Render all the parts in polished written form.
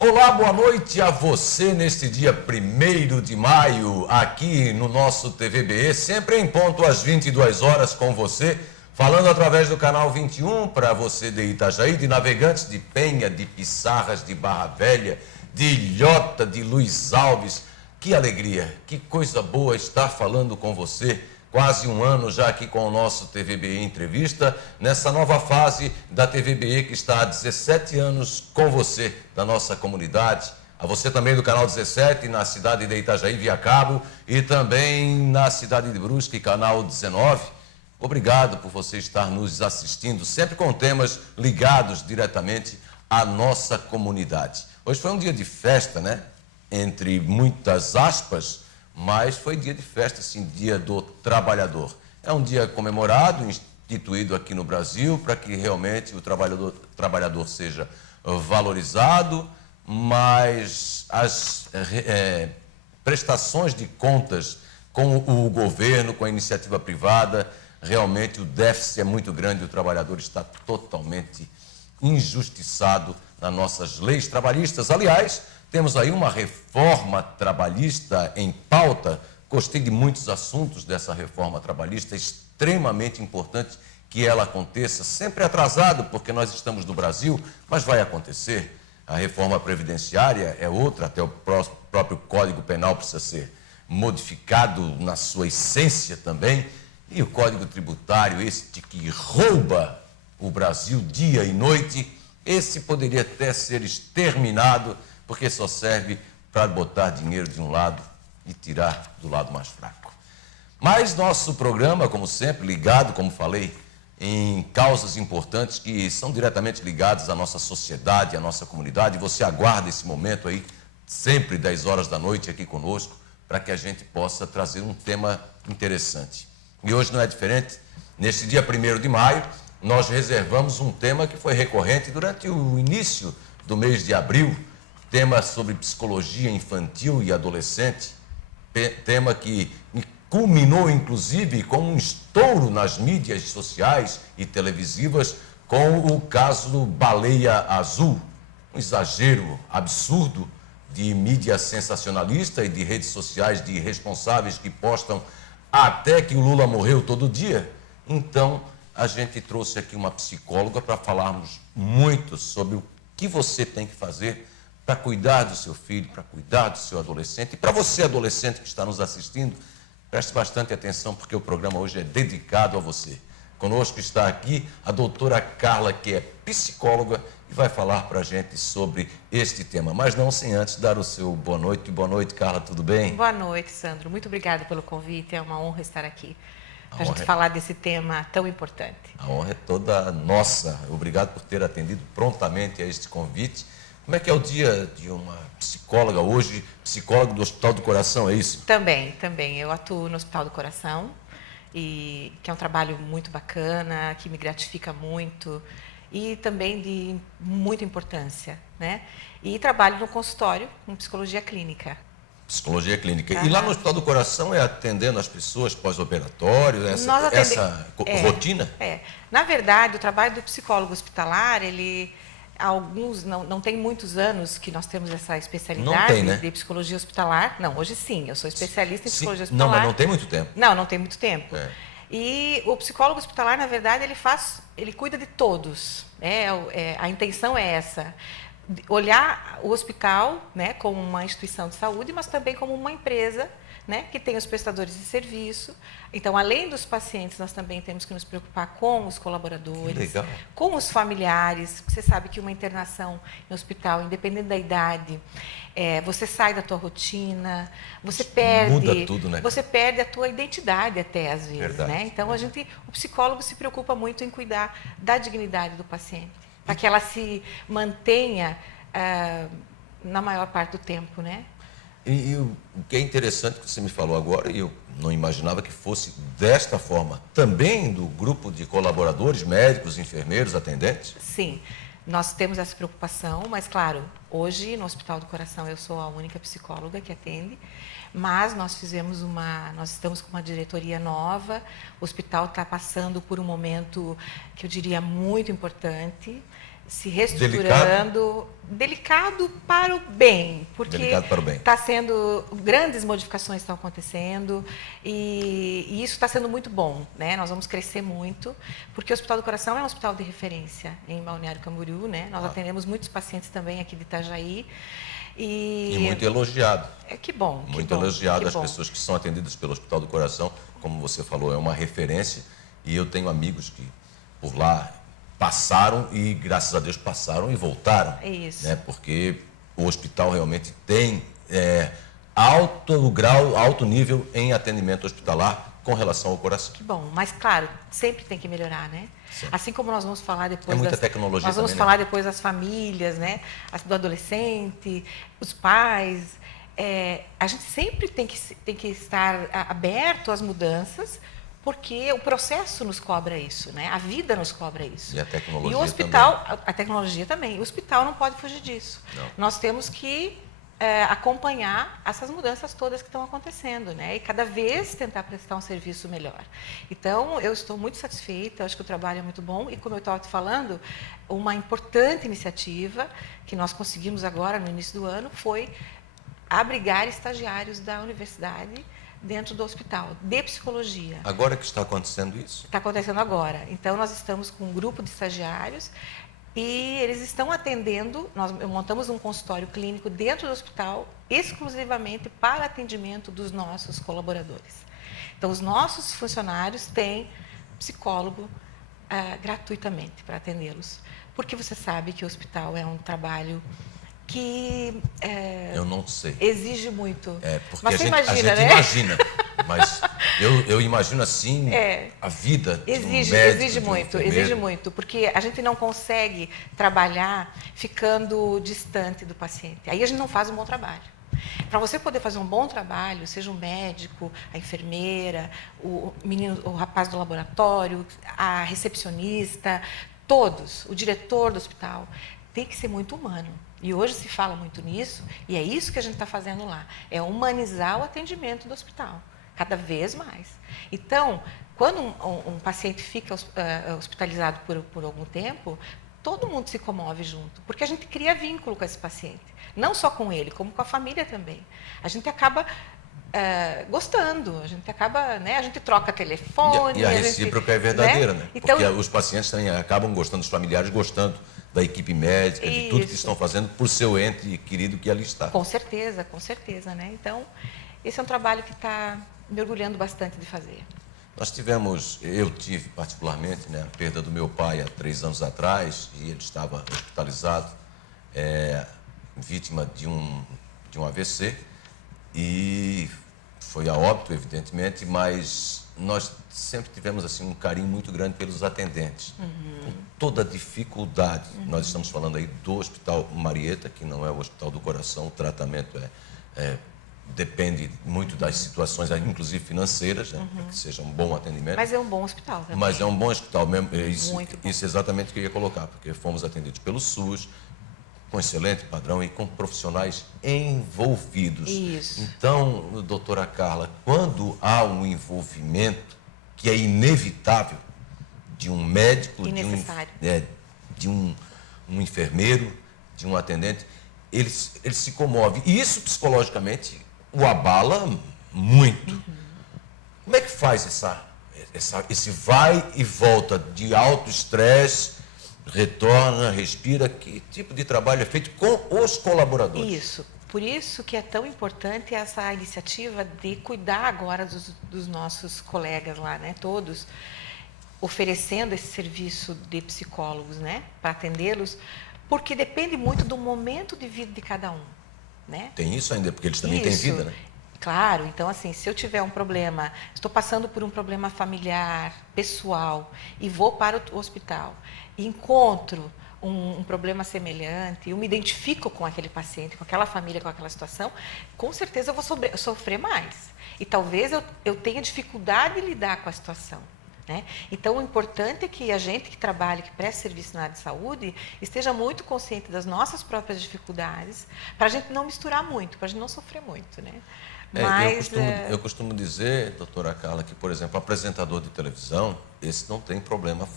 Olá, boa noite a você neste dia 1º de maio, aqui no nosso TVBE, sempre em ponto às 22 horas com você, falando através do canal 21 para você de Itajaí, de Navegantes, de Penha, de Pissarras, de Barra Velha, de Ilhota, de Luiz Alves. Que alegria, que coisa boa estar falando com você. Quase um ano já aqui com o nosso TVBE Entrevista, nessa nova fase da TVBE que está há 17 anos com você, da nossa comunidade. A você também do Canal 17, na cidade de Itajaí, via cabo, e também na cidade de Brusque, Canal 19. Obrigado por você estar nos assistindo, sempre com temas ligados diretamente à nossa comunidade. Hoje foi um dia de festa, né? Entre muitas aspas, mas foi dia de festa, sim, dia do trabalhador. É um dia comemorado, instituído aqui no Brasil, para que realmente o trabalhador seja valorizado, mas as prestações de contas com o governo, com a iniciativa privada, realmente o déficit é muito grande, o trabalhador está totalmente injustiçado nas nossas leis trabalhistas. Aliás, temos aí uma reforma trabalhista em pauta. Gostei de muitos assuntos dessa reforma trabalhista, extremamente importante que ela aconteça, sempre atrasado, porque nós estamos no Brasil, mas vai acontecer. A reforma previdenciária é outra, até o próprio Código Penal precisa ser modificado na sua essência também, e o Código Tributário, este que rouba o Brasil dia e noite, esse poderia até ser exterminado, porque só serve para botar dinheiro de um lado e tirar do lado mais fraco. Mas nosso programa, como sempre, ligado, como falei, em causas importantes que são diretamente ligadas à nossa sociedade, à nossa comunidade. Você aguarda esse momento aí, sempre 10 horas da noite aqui conosco, para que a gente possa trazer um tema interessante. E hoje não é diferente. Neste dia 1º de maio, nós reservamos um tema que foi recorrente durante o início do mês de abril, tema sobre psicologia infantil e adolescente, tema que culminou, inclusive, com um estouro nas mídias sociais e televisivas com o caso do Baleia Azul, um exagero absurdo de mídia sensacionalista e de redes sociais de responsáveis que postam até que o Lula morreu todo dia. Então, a gente trouxe aqui uma psicóloga para falarmos muito sobre o que você tem que fazer para cuidar do seu filho, para cuidar do seu adolescente. E para você, adolescente que está nos assistindo, preste bastante atenção, porque o programa hoje é dedicado a você. Conosco está aqui a doutora Carla, que é psicóloga, e vai falar para a gente sobre este tema. Mas não sem antes dar o seu boa noite. Boa noite, Carla, tudo bem? Boa noite, Sandro. Muito obrigada pelo convite. É uma honra estar aqui para a gente falar desse tema tão importante. A honra é toda nossa. Obrigado por ter atendido prontamente a este convite. Como é que é o dia de uma psicóloga hoje, psicóloga do Hospital do Coração, é isso? Também. Eu atuo no Hospital do Coração, e que é um trabalho muito bacana, que me gratifica muito e também de muita importância, né? E trabalho no consultório com psicologia clínica. Psicologia clínica. E lá no Hospital do Coração é atendendo as pessoas pós-operatório, essa rotina? Na verdade, o trabalho do psicólogo hospitalar, ele... Alguns, não tem muitos anos que nós temos essa especialidade. Não tem, né? De psicologia hospitalar. Não, hoje sim, eu sou especialista em psicologia hospitalar. Não, mas não tem muito tempo. Não tem muito tempo. E o psicólogo hospitalar, na verdade, ele cuida de todos. A intenção é essa. Olhar o hospital, né, como uma instituição de saúde, mas também como uma empresa, né, que tem os prestadores de serviço. Então, além dos pacientes, nós também temos que nos preocupar com os colaboradores, com os familiares. Você sabe que uma internação em hospital, independente da idade, você sai da tua rotina, você perde... Muda tudo, né? Você perde a tua identidade até, às vezes. Verdade, né? Então, o psicólogo se preocupa muito em cuidar da dignidade do paciente, para que ela se mantenha na maior parte do tempo, né? E o que é interessante que você me falou agora, e eu não imaginava que fosse desta forma, também do grupo de colaboradores, médicos, enfermeiros, atendentes? Sim, nós temos essa preocupação, mas claro, hoje no Hospital do Coração eu sou a única psicóloga que atende, mas nós estamos com uma diretoria nova, o hospital está passando por um momento que eu diria muito importante, se reestruturando. Delicado para o bem, porque está sendo, grandes modificações estão acontecendo e isso está sendo muito bom, né? Nós vamos crescer muito, porque o Hospital do Coração é um hospital de referência em Balneário Camboriú, né? Nós atendemos muitos pacientes também aqui de Itajaí. E muito elogiado. Que bom. Muito elogiado. As pessoas que são atendidas pelo Hospital do Coração, como você falou, é uma referência. E eu tenho amigos que por lá passaram e, graças a Deus, passaram e voltaram. É isso. Né? Porque o hospital realmente tem alto grau, alto nível em atendimento hospitalar com relação ao coração. Que bom. Mas, claro, sempre tem que melhorar, né? Sim. Assim como nós vamos falar depois muita tecnologia nós vamos também, falar né? depois das famílias, né? Do adolescente, os pais. A gente sempre tem que estar aberto às mudanças, porque o processo nos cobra isso, né? A vida nos cobra isso. E a tecnologia também. E o hospital, também. A tecnologia também. O hospital não pode fugir disso. Não. Nós temos que acompanhar essas mudanças todas que estão acontecendo, né? E cada vez tentar prestar um serviço melhor. Então, eu estou muito satisfeita, acho que o trabalho é muito bom e, como eu estava te falando, uma importante iniciativa que nós conseguimos agora, no início do ano, foi abrigar estagiários da universidade dentro do hospital, de psicologia. Agora que está acontecendo isso? Está acontecendo agora. Então, nós estamos com um grupo de estagiários e eles estão atendendo, nós montamos um consultório clínico dentro do hospital, exclusivamente para atendimento dos nossos colaboradores. Então, os nossos funcionários têm psicólogo gratuitamente para atendê-los, porque você sabe que o hospital é um trabalho que eu não sei. Exige muito. Porque mas a gente né? imagina, mas eu imagino assim a vida de um médico, exige muito, porque a gente não consegue trabalhar ficando distante do paciente. Aí a gente não faz um bom trabalho. Para você poder fazer um bom trabalho, seja o médico, a enfermeira, o rapaz do laboratório, a recepcionista, todos, o diretor do hospital, tem que ser muito humano. E hoje se fala muito nisso, e é isso que a gente está fazendo lá, é humanizar o atendimento do hospital, cada vez mais. Então, quando um paciente fica hospitalizado por algum tempo, todo mundo se comove junto, porque a gente cria vínculo com esse paciente, não só com ele, como com a família também. A gente acaba gostando, a gente acaba, né, a gente troca telefone. E a recíproca é verdadeira, né? Então, porque os pacientes também acabam gostando, os familiares gostando da equipe médica, de tudo que estão fazendo por seu ente querido que ali está. Com certeza, né? Então, esse é um trabalho que está me orgulhando bastante de fazer. Eu tive particularmente, né, a perda do meu pai há 3 anos atrás, e ele estava hospitalizado, vítima de um AVC, e foi a óbito, evidentemente, mas nós sempre tivemos assim um carinho muito grande pelos atendentes. Com toda a dificuldade, nós estamos falando aí do Hospital Marieta, que não é o Hospital do Coração, o tratamento depende muito das situações, inclusive financeiras, né, para que seja um bom atendimento. Mas é um bom hospital também. Mas é um bom hospital mesmo, Muito bom. Isso é exatamente o que eu ia colocar, porque fomos atendidos pelo SUS, com excelente padrão e com profissionais envolvidos. Isso. Então, doutora Carla, quando há um envolvimento que é inevitável de um médico, de um enfermeiro, de um atendente, ele se comove. E isso, psicologicamente, o abala muito. Como é que faz esse vai e volta de alto estresse, retorna, respira? Que tipo de trabalho é feito com os colaboradores? Isso. Por isso que é tão importante essa iniciativa de cuidar agora dos nossos colegas lá, né? Todos oferecendo esse serviço de psicólogos, né? Para atendê-los, porque depende muito do momento de vida de cada um, né? Tem isso ainda, porque eles também têm vida, né? Claro, então assim, se eu tiver um problema, estou passando por um problema familiar, pessoal, e vou para o hospital, e encontro um problema semelhante, eu me identifico com aquele paciente, com aquela família, com aquela situação, com certeza eu vou sofrer mais. E talvez eu tenha dificuldade de lidar com a situação, né? Então, o importante é que a gente que trabalha, que presta serviço na área de saúde, esteja muito consciente das nossas próprias dificuldades, para a gente não misturar muito, para a gente não sofrer muito, né? Mas, eu costumo dizer, doutora Carla, que, por exemplo, apresentador de televisão, esse não tem problema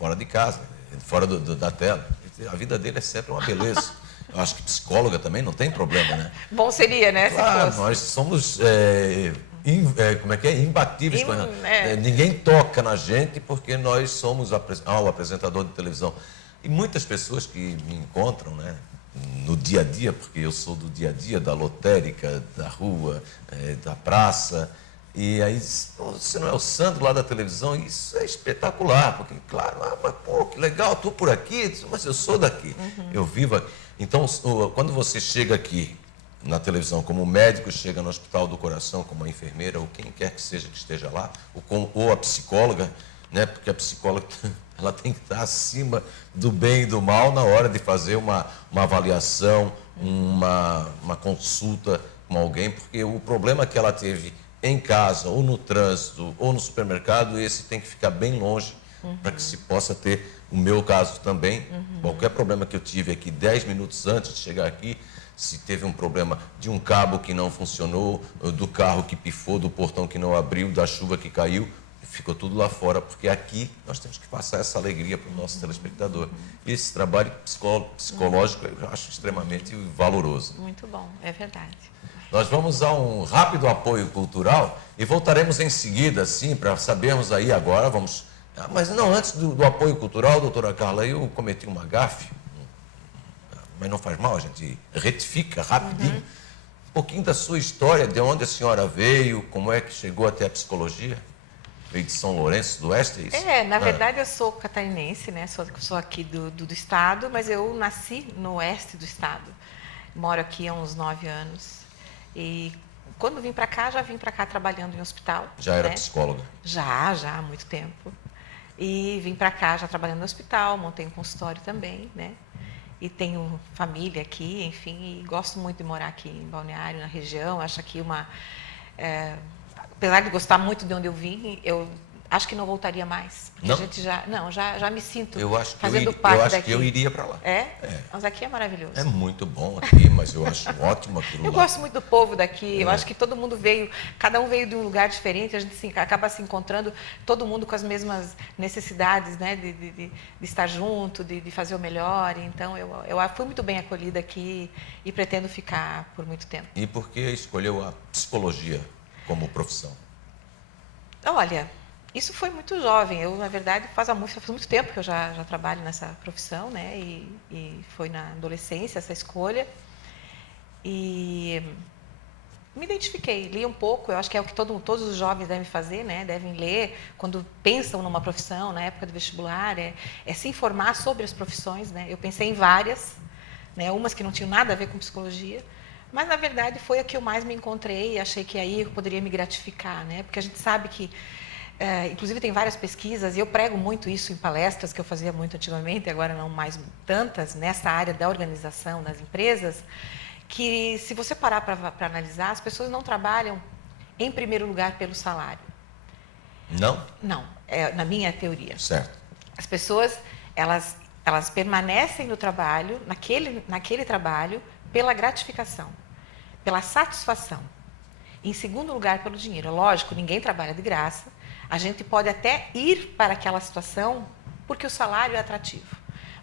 fora de casa, fora da tela. A vida dele é sempre uma beleza. Eu acho que psicóloga também não tem problema, né? Bom seria, né? Claro, nós somos imbatíveis. Ninguém toca na gente porque nós somos o apresentador de televisão. E muitas pessoas que me encontram, né, no dia a dia, porque eu sou do dia a dia, da lotérica, da rua, da praça, e aí você não é o Sandro lá da televisão? Isso é espetacular, porque, claro, mas pô, que legal, estou por aqui, mas eu sou daqui, eu vivo aqui. Então, quando você chega aqui na televisão, como médico chega no Hospital do Coração, como a enfermeira, ou quem quer que seja que esteja lá, ou a psicóloga, né, porque a psicóloga ela tem que estar acima do bem e do mal na hora de fazer uma avaliação, uma consulta com alguém, porque o problema que ela teve em casa, ou no trânsito, ou no supermercado, esse tem que ficar bem longe para que se possa ter o meu caso também. Qualquer problema que eu tive aqui 10 minutos antes de chegar aqui, se teve um problema de um cabo que não funcionou, do carro que pifou, do portão que não abriu, da chuva que caiu, ficou tudo lá fora, porque aqui nós temos que passar essa alegria para o nosso telespectador. E esse trabalho psicológico eu acho extremamente valoroso. Muito bom, é verdade. Nós vamos a um rápido apoio cultural e voltaremos em seguida, sim, para sabermos aí agora, vamos... Mas não, antes do apoio cultural, doutora Carla, eu cometi uma gafe, mas não faz mal, a gente retifica rapidinho. Um pouquinho da sua história, de onde a senhora veio, como é que chegou até a psicologia? Veio de São Lourenço do Oeste, é isso? Na verdade eu sou catarinense, né? Sou aqui do estado, mas eu nasci no oeste do estado. Moro aqui há uns 9 anos. E quando vim para cá, já vim para cá trabalhando em hospital. Já era psicóloga? Já há muito tempo. E vim para cá já trabalhando no hospital, montei um consultório também, né? E tenho família aqui, enfim, e gosto muito de morar aqui em Balneário, na região. Acho aqui apesar de gostar muito de onde eu vim, eu acho que não voltaria mais. Porque não? A gente já me sinto fazendo parte daqui. Eu acho que eu iria para lá. Mas aqui é maravilhoso. É muito bom aqui, mas eu acho ótimo aquilo lá. Eu gosto muito do povo daqui. Eu acho que todo mundo cada um veio de um lugar diferente, a gente acaba se encontrando, todo mundo com as mesmas necessidades, né, de estar junto, de fazer o melhor. Então, eu fui muito bem acolhida aqui e pretendo ficar por muito tempo. E por que escolheu a psicologia como profissão? Olha, isso foi muito jovem. Eu, na verdade, faz muito tempo que eu já trabalho nessa profissão, né? E foi na adolescência essa escolha. E me identifiquei, li um pouco. Eu acho que é o que todos os jovens devem fazer, né? Devem ler quando pensam numa profissão, na época do vestibular, é se informar sobre as profissões, né? Eu pensei em várias, né? Umas que não tinham nada a ver com psicologia. Mas, na verdade, foi a que eu mais me encontrei e achei que aí eu poderia me gratificar, né? Porque a gente sabe que, inclusive, tem várias pesquisas, e eu prego muito isso em palestras que eu fazia muito antigamente, agora não mais tantas, nessa área da organização das empresas, que, se você parar para analisar, as pessoas não trabalham, em primeiro lugar, pelo salário. Não? Não, na minha teoria. Certo. As pessoas, elas permanecem no trabalho, naquele trabalho, pela gratificação, pela satisfação. Em segundo lugar, pelo dinheiro. Lógico, ninguém trabalha de graça. A gente pode até ir para aquela situação porque o salário é atrativo.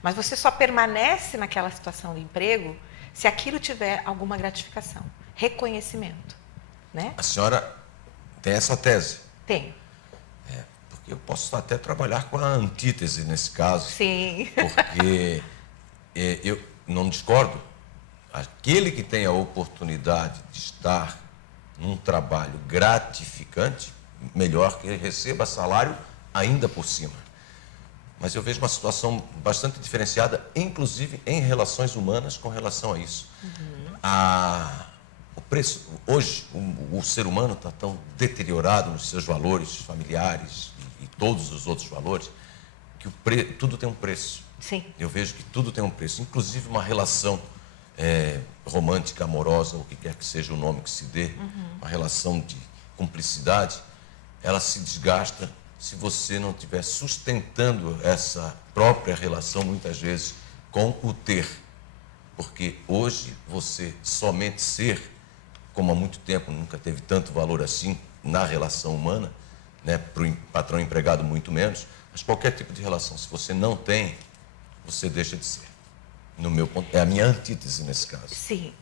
Mas você só permanece naquela situação de emprego se aquilo tiver alguma gratificação, reconhecimento, né? A senhora tem essa tese? Tenho. Porque eu posso até trabalhar com a antítese nesse caso. Sim. Porque eu não discordo. Aquele que tem a oportunidade de estar num trabalho gratificante, melhor que receba salário ainda por cima. Mas eu vejo uma situação bastante diferenciada, inclusive em relações humanas, com relação a isso. O preço, hoje, o ser humano está tão deteriorado nos seus valores familiares e todos os outros valores, que tudo tem um preço. Sim. Eu vejo que tudo tem um preço, inclusive uma relação romântica, amorosa, ou o que quer que seja o nome que se dê, uma relação de cumplicidade, ela se desgasta se você não estiver sustentando essa própria relação, muitas vezes, com o ter. Porque hoje você somente ser, como há muito tempo nunca teve tanto valor assim na relação humana, né, para o patrão empregado muito menos, Mas qualquer tipo de relação, se você não tem, você deixa de ser. No meu ponto, é a minha antítese nesse caso. Sim,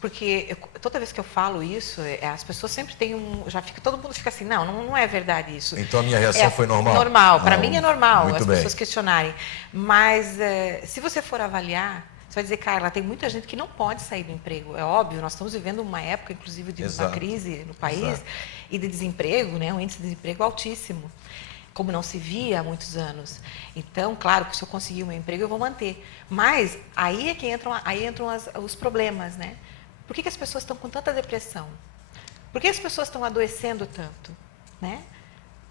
porque toda vez que eu falo isso, as pessoas sempre têm todo mundo fica assim, não é verdade isso. Então a minha reação foi normal? Normal, para mim é normal muito as bem. pessoas questionarem. Mas se você for avaliar, você vai dizer, Carla, tem muita gente que não pode sair do emprego. É óbvio, nós estamos vivendo uma época, inclusive, de uma crise no país e de desemprego, né, um índice de desemprego altíssimo, como não se via há muitos anos. Então, claro que se eu conseguir um emprego, eu vou manter. Mas aí é que entram os problemas, né? Por que as pessoas estão com tanta depressão? Por que as pessoas estão adoecendo tanto? Né?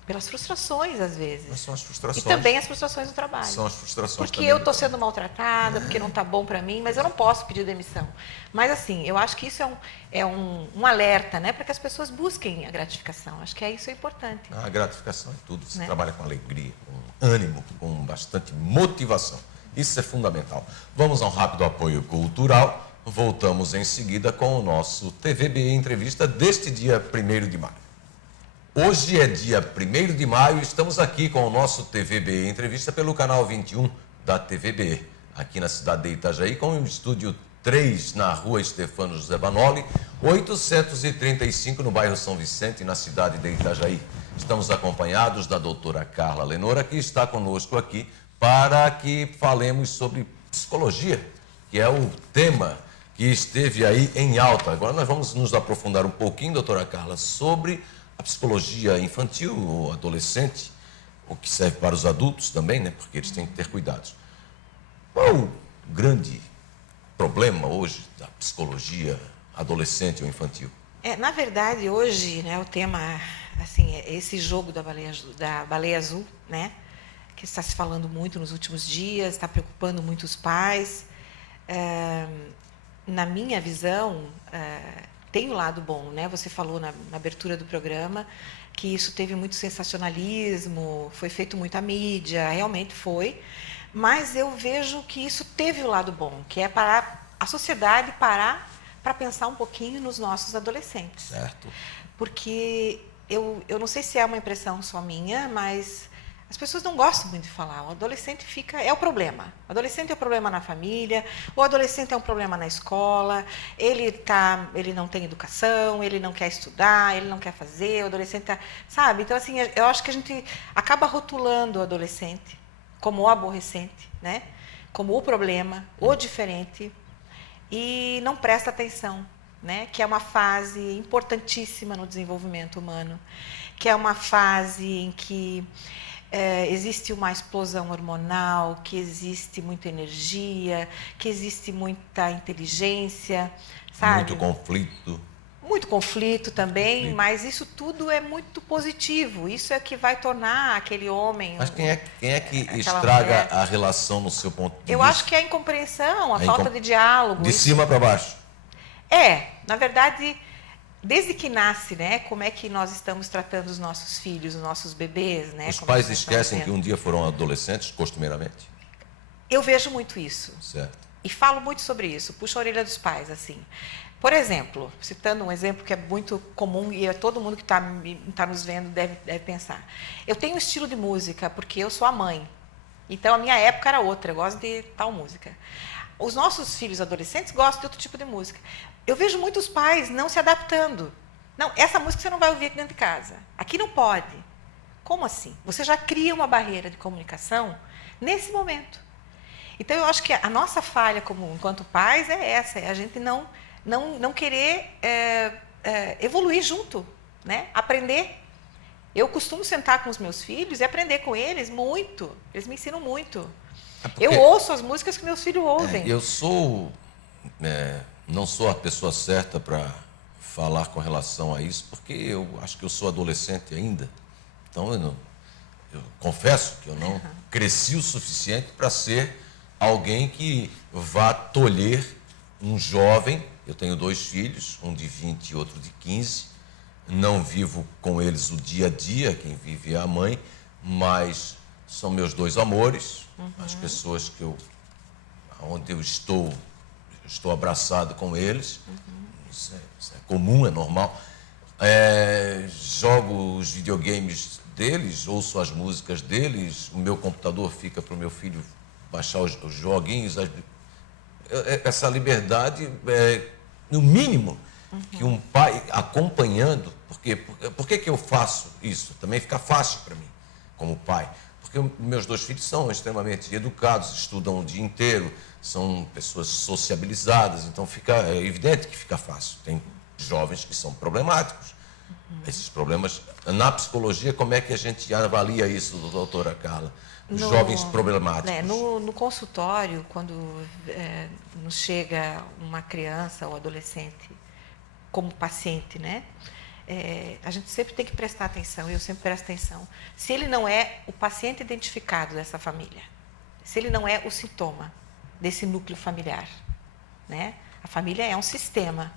Pelas frustrações, às vezes. Mas são as frustrações. E também as frustrações do trabalho. São as frustrações porque também. Eu estou sendo maltratada, porque não está bom para mim, mas eu não posso pedir demissão. Mas, assim, eu acho que isso é um alerta, né? Para que as pessoas busquem a gratificação. Acho que isso é importante. A gratificação é tudo. Você trabalha com alegria, com ânimo, com bastante motivação. Isso é fundamental. Vamos a um rápido apoio cultural. Voltamos em seguida com o nosso TVBE Entrevista deste dia 1º de maio. Hoje é dia 1º de maio, estamos aqui com o nosso TVBE Entrevista pelo canal 21 da TVBE, aqui na cidade de Itajaí, com o estúdio 3 na rua Estefano José Banoli, 835 no bairro São Vicente, na cidade de Itajaí. Estamos acompanhados da doutora Carla Lenora, que está conosco aqui para que falemos sobre psicologia, que é o tema que esteve aí em alta. Agora nós vamos nos aprofundar um pouquinho, doutora Carla, sobre a psicologia infantil ou adolescente, o que serve para os adultos também, né? Porque eles têm que ter cuidados. Qual o grande problema hoje da psicologia adolescente ou infantil? Na verdade, hoje, né, o tema, assim, é esse jogo da baleia azul, né? Que está se falando muito nos últimos dias, está preocupando muito os pais. Na minha visão, tem o lado bom, né? Você falou na abertura do programa que isso teve muito sensacionalismo, foi feito muita mídia, realmente foi, mas eu vejo que isso teve o lado bom, que é para a sociedade parar para pensar um pouquinho nos nossos adolescentes. Certo. Porque eu não sei se é uma impressão só minha, mas as pessoas não gostam muito de falar. O adolescente é o problema. O adolescente é o problema na família, o adolescente é um problema na escola, ele não tem educação, ele não quer estudar, ele não quer fazer, o adolescente sabe? Então, assim, eu acho que a gente acaba rotulando o adolescente como o aborrecente, né? Como o problema, o diferente, e não presta atenção, né? Que é uma fase importantíssima no desenvolvimento humano, que é uma fase em que existe uma explosão hormonal, que existe muita energia, que existe muita inteligência, sabe? Muito conflito. Muito conflito também, mas isso tudo é muito positivo. Isso é que vai tornar aquele homem... Mas quem é que estraga a relação no seu ponto de vista? Eu acho que é a incompreensão, a falta de diálogo. De cima para baixo. Na verdade... Desde que nasce, né? Como é que nós estamos tratando os nossos filhos, os nossos bebês, né? Os pais esquecem que um dia foram adolescentes, costumeiramente? Eu vejo muito isso. Certo. E falo muito sobre isso, puxo a orelha dos pais, assim. Por exemplo, citando um exemplo que é muito comum e todo mundo que está nos vendo deve pensar. Eu tenho um estilo de música porque eu sou a mãe. Então, a minha época era outra, eu gosto de tal música. Os nossos filhos adolescentes gostam de outro tipo de música. Eu vejo muitos pais não se adaptando. Não, essa música você não vai ouvir aqui dentro de casa. Aqui não pode. Como assim? Você já cria uma barreira de comunicação nesse momento. Então, eu acho que a nossa falha enquanto pais é essa, é a gente não querer evoluir junto, né? Aprender. Eu costumo sentar com os meus filhos e aprender com eles muito. Eles me ensinam muito. Eu ouço as músicas que meus filhos ouvem. Eu não sou a pessoa certa para falar com relação a isso, porque eu acho que eu sou adolescente ainda. Então, eu confesso que eu não cresci o suficiente para ser alguém que vá tolher um jovem. Eu tenho 2 filhos, um de 20 e outro de 15. Não vivo com eles o dia a dia, quem vive é a mãe, mas são meus 2 amores, as pessoas onde eu estou abraçado com eles. Isso é comum, é normal. jogo os videogames deles, ouço as músicas deles, o meu computador fica para o meu filho baixar os joguinhos. Essa liberdade, no mínimo, que um pai acompanhando, por que eu faço isso? Também fica fácil para mim, como pai. Porque meus 2 filhos são extremamente educados, estudam o dia inteiro, são pessoas sociabilizadas, então é evidente que fica fácil. Tem jovens que são problemáticos. Esses problemas, na psicologia, como é que a gente avalia isso, doutora Carla? Os jovens problemáticos. No consultório, quando nos chega uma criança ou adolescente como paciente, né? A gente sempre tem que prestar atenção, eu sempre presto atenção. Se ele não é o paciente identificado dessa família, se ele não é o sintoma desse núcleo familiar, né? A família é um sistema.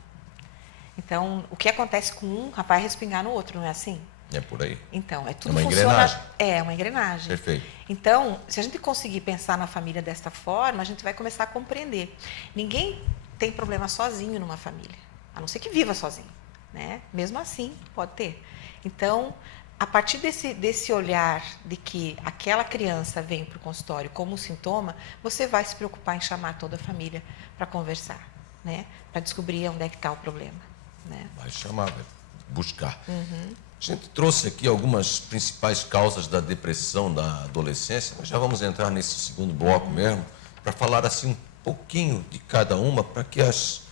Então, o que acontece com um vai respingar no outro, não é assim? É por aí. Então, tudo uma funciona. Engrenagem. É uma engrenagem. Perfeito. Então, se a gente conseguir pensar na família desta forma, a gente vai começar a compreender. Ninguém tem problema sozinho numa família, a não ser que viva sozinho, né? Mesmo assim, pode ter. Então, a partir desse olhar de que aquela criança vem para o consultório como sintoma, você vai se preocupar em chamar toda a família para conversar, né? Para descobrir onde é que está o problema. Né? Vai chamar, vai buscar. A gente trouxe aqui algumas principais causas da depressão da adolescência, mas já vamos entrar nesse segundo bloco mesmo, para falar assim um pouquinho de cada uma, para que as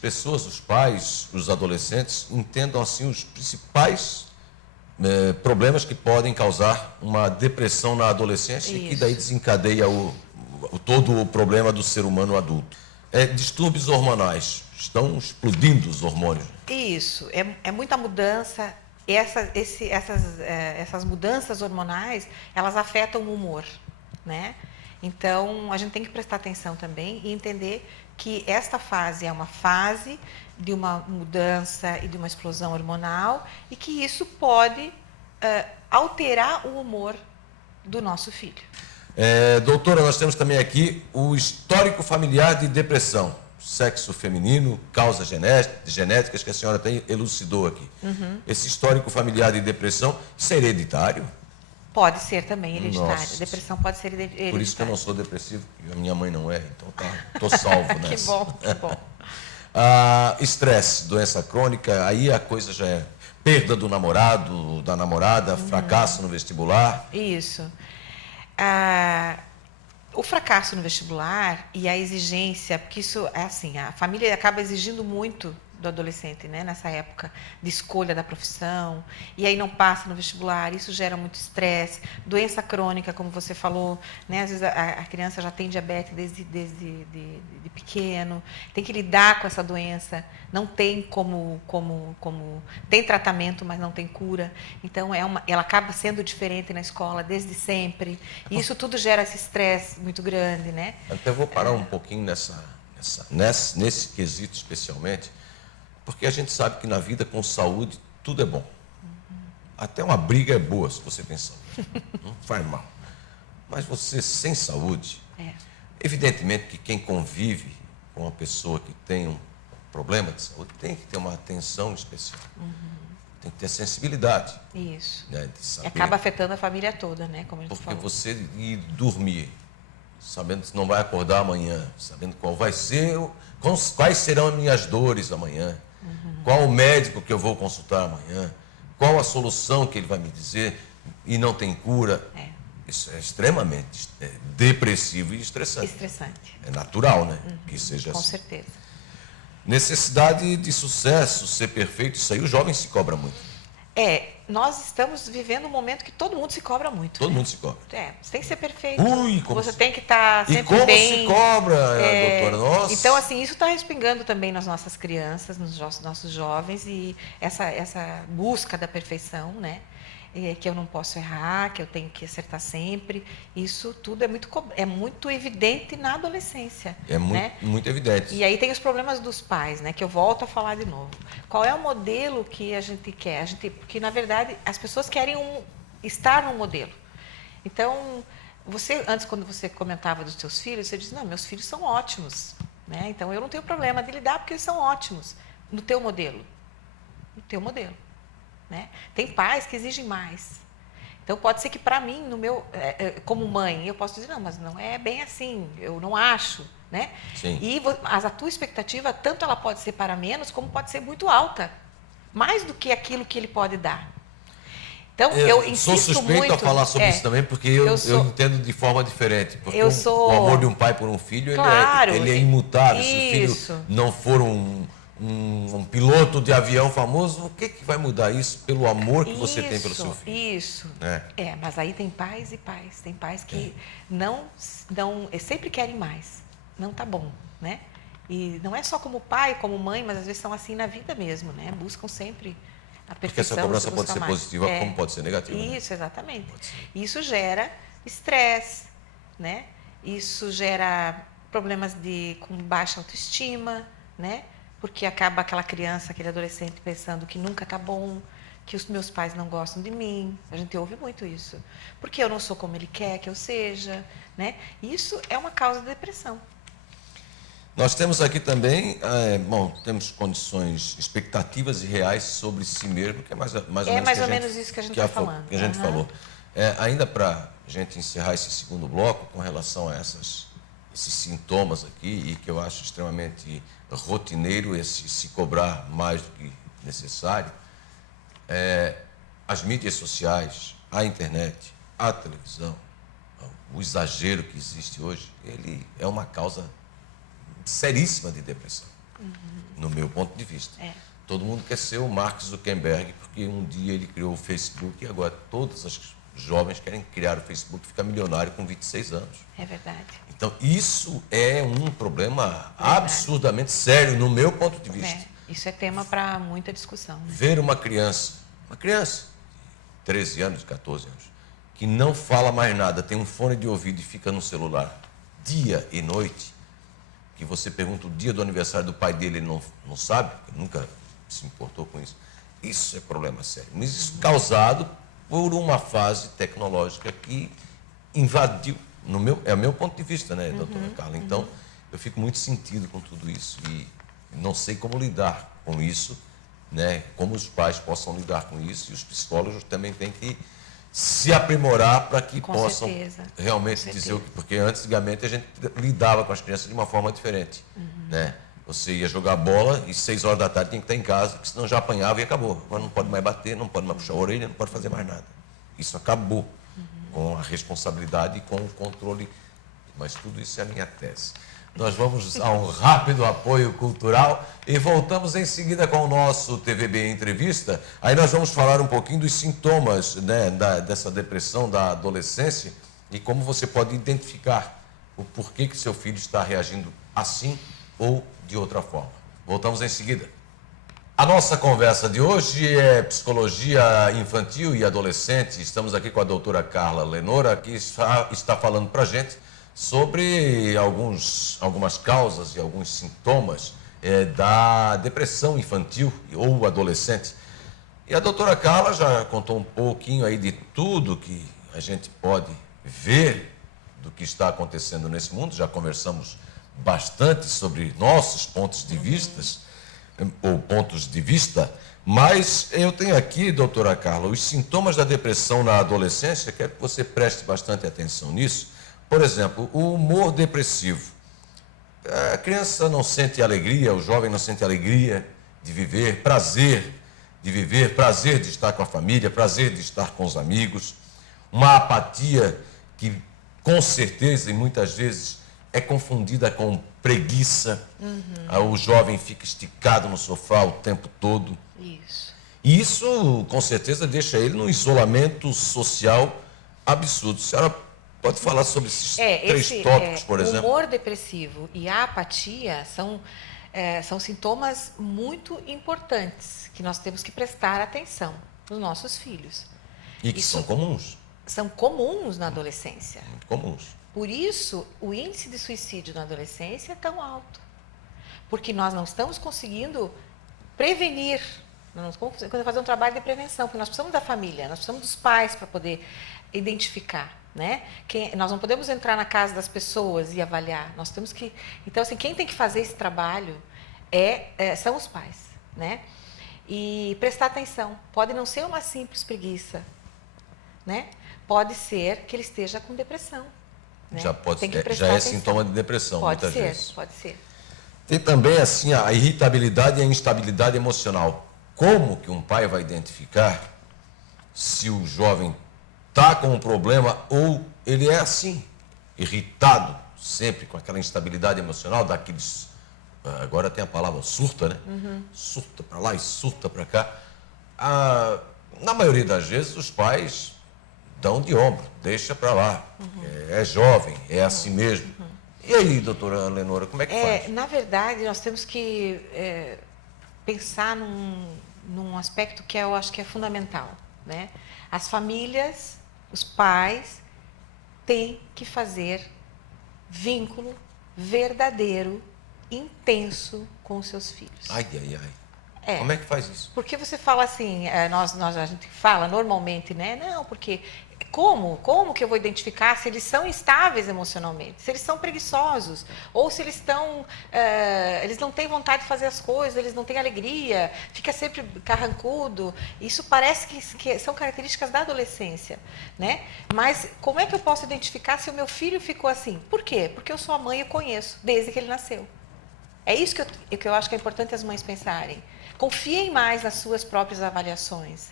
pessoas, os pais, os adolescentes, entendam assim os principais problemas que podem causar uma depressão na adolescência. Isso. E que daí desencadeia todo o problema do ser humano adulto. Distúrbios hormonais. Estão explodindo os hormônios. Isso, é muita mudança. Essas mudanças hormonais, elas afetam o humor, né? Então, a gente tem que prestar atenção também e entender que esta fase é uma fase de uma mudança e de uma explosão hormonal e que isso pode alterar o humor do nosso filho. Doutora, nós temos também aqui o histórico familiar de depressão. Sexo feminino, causas genéticas que a senhora elucidou aqui. Esse histórico familiar de depressão, isso é hereditário? Pode ser também hereditário. Nossa. Depressão pode ser hereditária. Por isso que eu não sou depressivo, porque a minha mãe não é, então estou salvo nessa. Que bom, que bom. Estresse, doença crônica, aí a coisa já é perda do namorado, da namorada, fracasso no vestibular. Isso. O fracasso no vestibular e a exigência, porque isso é assim, a família acaba exigindo muito do adolescente, né, nessa época de escolha da profissão, e aí não passa no vestibular, isso gera muito estresse, doença crônica, como você falou, né, às vezes a criança já tem diabetes desde de pequeno, tem que lidar com essa doença, não tem tem tratamento, mas não tem cura, então ela acaba sendo diferente na escola desde sempre, e isso tudo gera esse estresse muito grande, né? Até vou parar um pouquinho nesse quesito especialmente, porque a gente sabe que na vida com saúde tudo é bom. Até uma briga é boa se você tem saúde. Não faz mal. Mas você sem saúde, evidentemente que quem convive com uma pessoa que tem um problema de saúde tem que ter uma atenção especial. Tem que ter sensibilidade. Isso. Né, de saber. Acaba afetando a família toda, né? Como a gente porque falou. Você ir dormir sabendo que não vai acordar amanhã, sabendo quais serão as minhas dores amanhã, qual o médico que eu vou consultar amanhã, qual a solução que ele vai me dizer e não tem cura. Isso é extremamente depressivo e estressante. Estressante. É natural, né? Que seja com assim. certeza. Necessidade de sucesso, ser perfeito, isso aí o jovem se cobra muito. Nós estamos vivendo um momento que todo mundo se cobra muito. Todo mundo se cobra. Você tem que ser perfeito. Você tem que estar sempre E bem. como se cobra, doutora? Nossa. Então, assim, isso está respingando também nas nossas crianças, nos nossos jovens, e essa busca da perfeição, né? Que eu não posso errar, que eu tenho que acertar sempre. Isso tudo é muito evidente na adolescência. Muito evidente. E aí tem os problemas dos pais, né? Que eu volto a falar de novo. Qual é o modelo que a gente quer? Porque, na verdade, as pessoas querem estar num modelo. Então, antes, quando você comentava dos seus filhos, você diz, não, meus filhos são ótimos. Né? Então, eu não tenho problema de lidar porque eles são ótimos no teu modelo. no teu modelo, né? Tem pais que exigem mais. Então, pode ser que para mim, no meu, como mãe, eu posso dizer, não, mas não é bem assim, eu não acho, né? Sim. E a tua expectativa, tanto ela pode ser para menos, como pode ser muito alta. Mais do que aquilo que ele pode dar. Então, eu insisto sou suspeito muito, a falar sobre isso também, porque eu entendo de forma diferente. Porque o amor de um pai por um filho, claro, ele é imutável. Isso. Se o filho não for um piloto de avião famoso, o que vai mudar isso pelo amor que você tem pelo seu filho? Isso. Mas aí tem pais e pais. Tem pais que não sempre querem mais. Não tá bom, né? E não é só como pai, como mãe, mas às vezes são assim na vida mesmo, né? Buscam sempre a perfeição. Porque essa cobrança pode ser positiva, como pode ser negativa. Isso, né? Exatamente. Isso gera estresse, né? Isso gera problemas com baixa autoestima, né? Porque acaba aquela criança, aquele adolescente pensando que nunca tá bom, que os meus pais não gostam de mim. A gente ouve muito isso. Porque eu não sou como ele quer que eu seja, né? Isso é uma causa de depressão. Nós temos aqui também, temos condições, expectativas reais sobre si mesmo, que é mais ou menos isso que a gente está falando. Que a gente falou. Ainda para a gente encerrar esse segundo bloco, com relação a esses sintomas aqui, e que eu acho extremamente rotineiro esse se cobrar mais do que necessário, as mídias sociais, a internet, a televisão, o exagero que existe hoje, ele é uma causa seríssima de depressão, no meu ponto de vista. Todo mundo quer ser o Mark Zuckerberg, porque um dia ele criou o Facebook e agora todas as jovens querem criar o Facebook e ficar milionário com 26 anos. É verdade. Então, isso é um problema absurdamente sério, no meu ponto de vista. Isso é tema para muita discussão. Né? Ver uma criança de 13 anos, 14 anos, que não fala mais nada, tem um fone de ouvido e fica no celular dia e noite, que você pergunta o dia do aniversário do pai dele, ele não sabe, porque nunca se importou com isso. Isso é problema sério. Mas isso causado por uma fase tecnológica que invadiu, é o meu ponto de vista, né, doutora Carla? Então, eu fico muito sentido com tudo isso e não sei como lidar com isso, né? Como os pais possam lidar com isso, e os psicólogos também têm que se aprimorar para que possam realmente dizer o que... Porque antigamente a gente lidava com as crianças de uma forma diferente, né? Você ia jogar bola e 6 horas da tarde tinha que estar em casa, porque senão já apanhava e acabou. Agora não pode mais bater, não pode mais puxar a orelha, não pode fazer mais nada. Isso acabou com a responsabilidade e com o controle. Mas tudo isso é a minha tese. Nós vamos a um rápido apoio cultural e voltamos em seguida com o nosso TVB Entrevista. Aí nós vamos falar um pouquinho dos sintomas, né, dessa depressão da adolescência e como você pode identificar o porquê que seu filho está reagindo assim ou de outra forma. Voltamos em seguida. A nossa conversa de hoje é psicologia infantil e adolescente. Estamos aqui com a doutora Carla Lenora, que está falando para a gente sobre algumas causas e alguns sintomas da depressão infantil ou adolescente. E a doutora Carla já contou um pouquinho aí de tudo que a gente pode ver do que está acontecendo nesse mundo. Já conversamos bastante sobre nossos pontos de vista, mas eu tenho aqui, doutora Carla, os sintomas da depressão na adolescência, quero que você preste bastante atenção nisso. Por exemplo, o humor depressivo. A criança não sente alegria, o jovem não sente alegria de viver, prazer de viver, prazer de estar com a família, prazer de estar com os amigos. Uma apatia que, com certeza, e muitas vezes, é confundida com preguiça. O jovem fica esticado no sofá o tempo todo. Isso. E isso, com certeza, deixa ele num isolamento social absurdo. A senhora pode falar sobre esses três tópicos, por exemplo? O humor depressivo e a apatia são sintomas muito importantes que nós temos que prestar atenção nos nossos filhos. E que são comuns. São comuns na adolescência. Muito comuns. Por isso, o índice de suicídio na adolescência é tão alto. Porque nós não estamos conseguindo prevenir, nós não estamos conseguindo fazer um trabalho de prevenção, porque nós precisamos da família, nós precisamos dos pais para poder identificar. Né? Nós não podemos entrar na casa das pessoas e avaliar. Nós temos que... Então, assim, quem tem que fazer esse trabalho são os pais. Né? e prestar atenção. Pode não ser uma simples preguiça, né? Pode ser que ele esteja com depressão. Né? Já é sintoma de depressão, muitas vezes. Pode ser. Tem também assim a irritabilidade e a instabilidade emocional. Como que um pai vai identificar se o jovem está com um problema ou ele é assim, irritado, sempre com aquela instabilidade emocional, daqueles... Agora tem a palavra surta, né? Surta para lá e surta para cá. Na maioria das vezes, os pais dão de ombro, deixa para lá. É jovem, é assim mesmo. E aí, doutora Lenora, como é que faz? Na verdade, nós temos que pensar num aspecto que eu acho que é fundamental, né? As famílias, os pais, têm que fazer vínculo verdadeiro, intenso com os seus filhos. Ai. Como é que faz isso? Porque você fala assim, a gente fala normalmente, né? Não, porque como que eu vou identificar se eles são instáveis emocionalmente, se eles são preguiçosos, ou se eles eles não têm vontade de fazer as coisas, eles não têm alegria, fica sempre carrancudo. Isso parece que são características da adolescência, né? Mas como é que eu posso identificar se o meu filho ficou assim? Por quê? Porque eu sou a mãe e conheço desde que ele nasceu. É isso que eu acho que é importante as mães pensarem. Confiem mais nas suas próprias avaliações,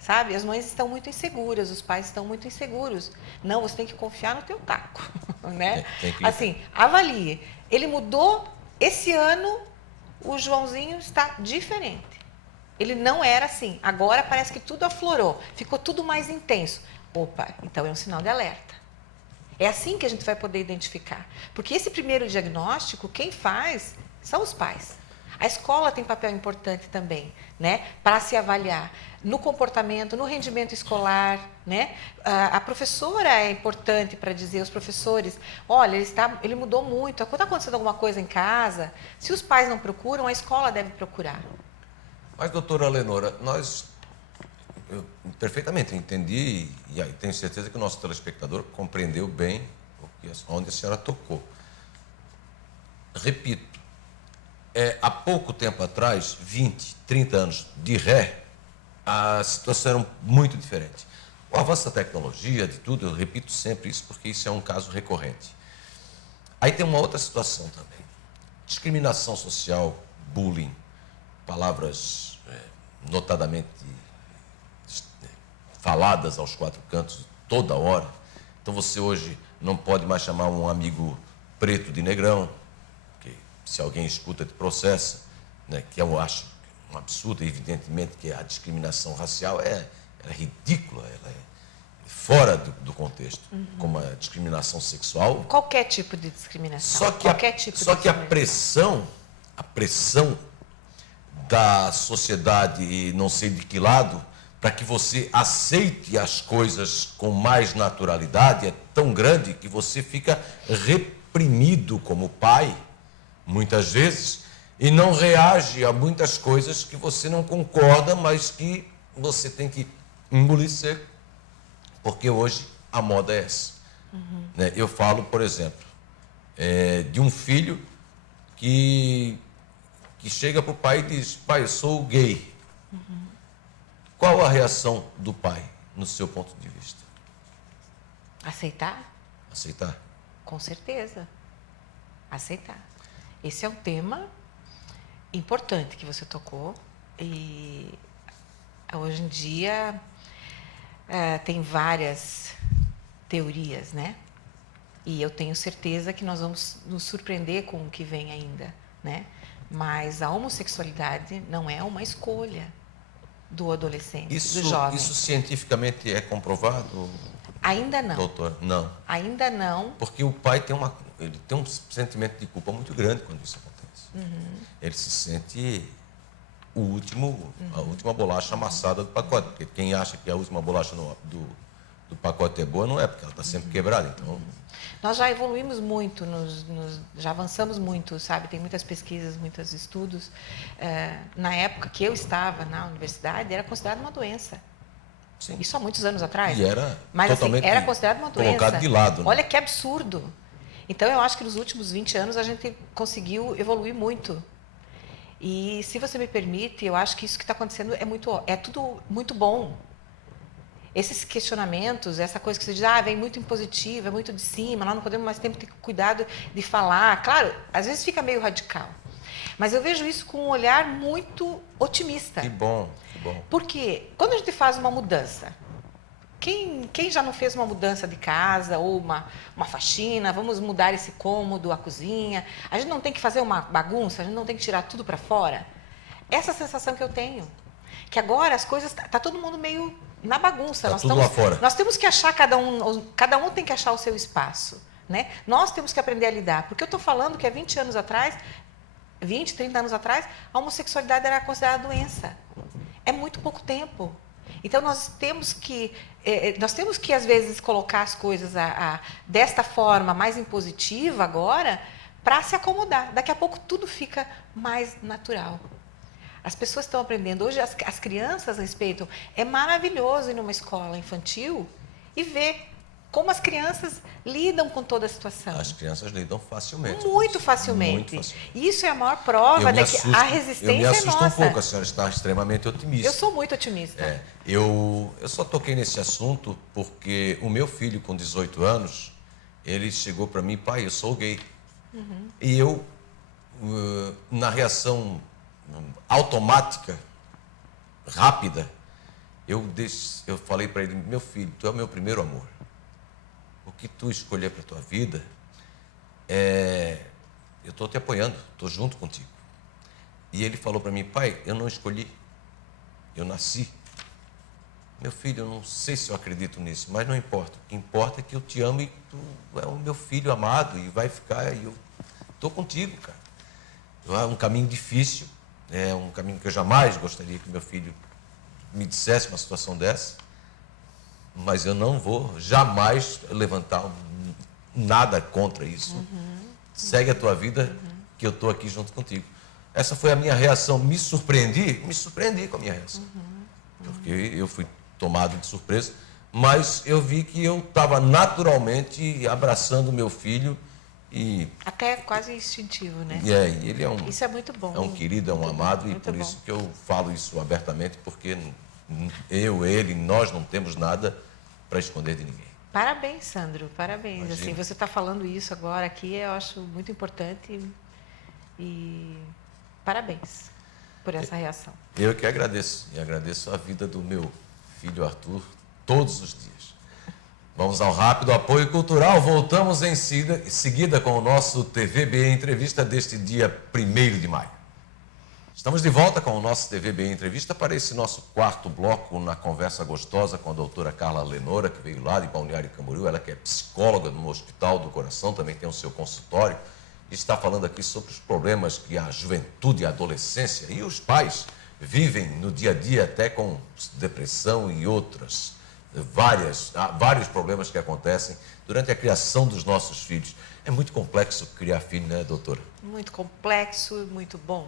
sabe? As mães estão muito inseguras, os pais estão muito inseguros. Não, você tem que confiar no teu taco, né? Assim, avalie. Ele mudou, esse ano o Joãozinho está diferente. Ele não era assim. Agora parece que tudo aflorou, ficou tudo mais intenso. Opa, então é um sinal de alerta. É assim que a gente vai poder identificar. Porque esse primeiro diagnóstico, quem faz são os pais. A escola tem papel importante também, né, para se avaliar no comportamento, no rendimento escolar, né? A professora é importante para dizer aos professores, olha, ele mudou muito, está acontecendo alguma coisa em casa, se os pais não procuram, a escola deve procurar. Mas, doutora Lenora, eu perfeitamente entendi e aí tenho certeza que o nosso telespectador compreendeu bem onde a senhora tocou. Repito, há pouco tempo atrás, 20, 30 anos de ré, a situação era muito diferente. O avanço da tecnologia, de tudo, eu repito sempre isso porque isso é um caso recorrente. Aí tem uma outra situação também. Discriminação social, bullying, palavras notadamente faladas aos quatro cantos toda hora. Então você hoje não pode mais chamar um amigo preto de negrão, que se alguém escuta te processa, né, que eu acho um absurdo, evidentemente que a discriminação racial é ridícula, ela é fora do contexto, como a discriminação sexual. Qualquer tipo de discriminação. Só que a pressão da sociedade, e não sei de que lado, para que você aceite as coisas com mais naturalidade, é tão grande que você fica reprimido como pai, muitas vezes, e não reage a muitas coisas que você não concorda, mas que você tem que engolir seco, porque hoje a moda é essa. Né? Eu falo, por exemplo, de um filho que chega para o pai e diz, pai, eu sou gay. Qual a reação do pai, no seu ponto de vista? Aceitar? Aceitar. Com certeza. Aceitar. Esse é um tema importante que você tocou. E hoje em dia tem várias teorias, né? E eu tenho certeza que nós vamos nos surpreender com o que vem ainda, né? Mas a homossexualidade não é uma escolha do adolescente, do jovem. Isso cientificamente é comprovado? Ainda não. Doutor, não. Ainda não. Porque o pai tem um sentimento de culpa muito grande quando isso acontece. Ele se sente a última bolacha amassada do pacote. Porque quem acha que a última bolacha do pacote é boa, não é, porque ela está sempre quebrada. Então... Nós já evoluímos muito, já avançamos muito, sabe? Tem muitas pesquisas, muitos estudos. Na época que eu estava na universidade, era considerada uma doença. Sim. Isso há muitos anos atrás. E era mas totalmente assim, era considerado uma doença. Colocado de lado. Né? Olha que absurdo. Então, eu acho que nos últimos 20 anos a gente conseguiu evoluir muito. E, se você me permite, eu acho que isso que está acontecendo é tudo muito bom. Esses questionamentos, essa coisa que você diz, vem muito impositiva, é muito de cima, nós não podemos mais ter cuidado de falar. Claro, às vezes fica meio radical. Mas eu vejo isso com um olhar muito otimista. Que bom, que bom. Porque quando a gente faz uma mudança, quem já não fez uma mudança de casa ou uma faxina, vamos mudar esse cômodo, a cozinha, a gente não tem que fazer uma bagunça, a gente não tem que tirar tudo para fora? Essa sensação que eu tenho, que agora as coisas, tá todo mundo meio na bagunça. Tá tudo lá fora. Nós temos que achar, cada um tem que achar o seu espaço, né? Nós temos que aprender a lidar, porque eu estou falando que há 20 anos atrás, 20, 30 anos atrás, a homossexualidade era considerada doença. É muito pouco tempo. Então, nós temos que, às vezes, colocar as coisas desta forma mais impositiva agora, para se acomodar. Daqui a pouco, tudo fica mais natural. As pessoas estão aprendendo. Hoje, as crianças respeitam. É maravilhoso ir numa escola infantil e ver como as crianças lidam com toda a situação. As crianças lidam facilmente. Muito facilmente. E isso é a maior prova de que a resistência é nossa. Eu me assusto um pouco, a senhora está extremamente otimista. Eu sou muito otimista. Eu só toquei nesse assunto porque o meu filho, com 18 anos, ele chegou para mim, pai, eu sou gay. Uhum. E eu, na reação automática, rápida, eu falei para ele, meu filho, tu é o meu primeiro amor. O que tu escolher para a tua vida, eu estou te apoiando, estou junto contigo. E ele falou para mim, pai, eu não escolhi, eu nasci. Meu filho, eu não sei se eu acredito nisso, mas não importa. O que importa é que eu te amo e tu é o meu filho amado e vai ficar, e eu estou contigo, cara. É um caminho difícil, é um caminho que eu jamais gostaria que meu filho me dissesse uma situação dessa. Mas eu não vou jamais levantar nada contra isso. Segue a tua vida, que eu estou aqui junto contigo. Essa foi a minha reação. Me surpreendi com a minha reação. Porque eu fui tomado de surpresa, mas eu vi que eu estava naturalmente abraçando meu filho. Até quase instintivo, né? E ele isso é muito bom. É um querido, é um amado, e por isso que eu falo isso abertamente, porque ele, nós não temos nada para esconder de ninguém. Parabéns, Sandro, parabéns. Assim, você está falando isso agora aqui, eu acho muito importante e parabéns por essa reação. Eu que agradeço, e agradeço a vida do meu filho Arthur todos os dias. Vamos ao rápido apoio cultural, voltamos em seguida com o nosso TVB Entrevista deste dia 1º de maio. Estamos de volta com o nosso TVB Entrevista para esse nosso quarto bloco na conversa gostosa com a doutora Carla Lenora, que veio lá de Balneário Camboriú, ela que é psicóloga no Hospital do Coração, também tem o seu consultório, e está falando aqui sobre os problemas que a juventude e a adolescência e os pais vivem no dia a dia, até com depressão e vários problemas que acontecem durante a criação dos nossos filhos. É muito complexo criar filho, né, doutora? Muito complexo e muito bom.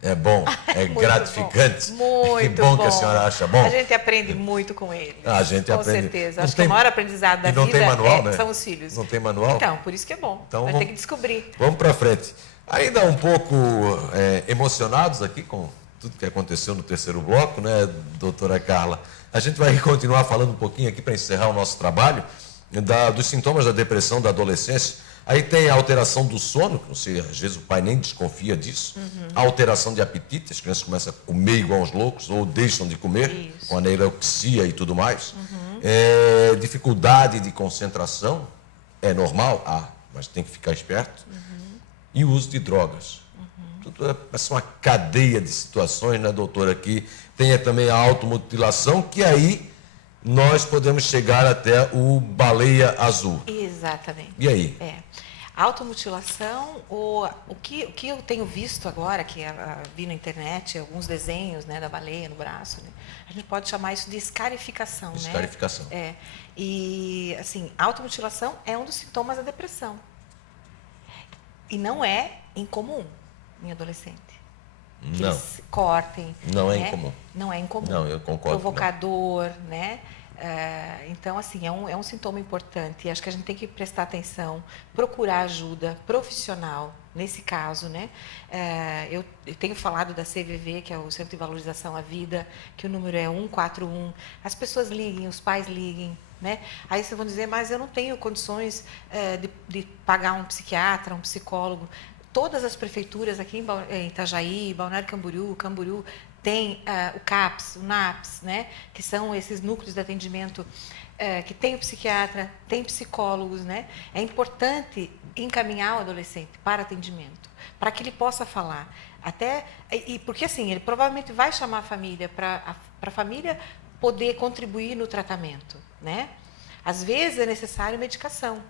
É bom, é gratificante. Muito que bom que a senhora acha bom. A gente aprende muito com eles. A gente aprende. Com certeza. Acho que o maior aprendizado da vida tem manual, né? são os filhos. Não tem manual? Então, por isso que é bom. Então, vai ter que descobrir. Vamos para frente. Ainda um pouco emocionados aqui com tudo que aconteceu no terceiro bloco, né, doutora Carla? A gente vai continuar falando um pouquinho aqui para encerrar o nosso trabalho dos sintomas da depressão da adolescência. Aí tem a alteração do sono, que não sei, às vezes o pai nem desconfia disso. A alteração de apetite, as crianças começam a comer igual aos loucos, ou deixam de comer, com anorexia e tudo mais. Dificuldade de concentração, é normal, mas tem que ficar esperto. E o uso de drogas. Tudo é uma cadeia de situações, né, doutora? Que tem também a automutilação, que aí nós podemos chegar até o baleia azul. Exatamente. E aí? Automutilação, o que eu tenho visto agora, que vi na internet, alguns desenhos, né, da baleia no braço, né? A gente pode chamar isso de escarificação. Escarificação. Né? E, assim, automutilação é um dos sintomas da depressão. E não é incomum em adolescente. Que não. Eles cortem. Não é incomum. Não é incomum. Não, eu concordo. Provocador, né? Então, assim, é um sintoma importante. E acho que a gente tem que prestar atenção, procurar ajuda profissional, nesse caso, né? Eu tenho falado da CVV, que é o Centro de Valorização à Vida, que o número é 141. As pessoas liguem, os pais liguem, né? Aí vocês vão dizer, mas eu não tenho condições de pagar um psiquiatra, um psicólogo. Todas as prefeituras aqui em Itajaí, Balneário Camboriú, tem o CAPS, o NAPS, né? Que são esses núcleos de atendimento que tem o psiquiatra, tem psicólogos, né? É importante encaminhar o adolescente para atendimento, para que ele possa falar. Porque assim, ele provavelmente vai chamar a família para a família poder contribuir no tratamento, né? Às vezes é necessário medicação.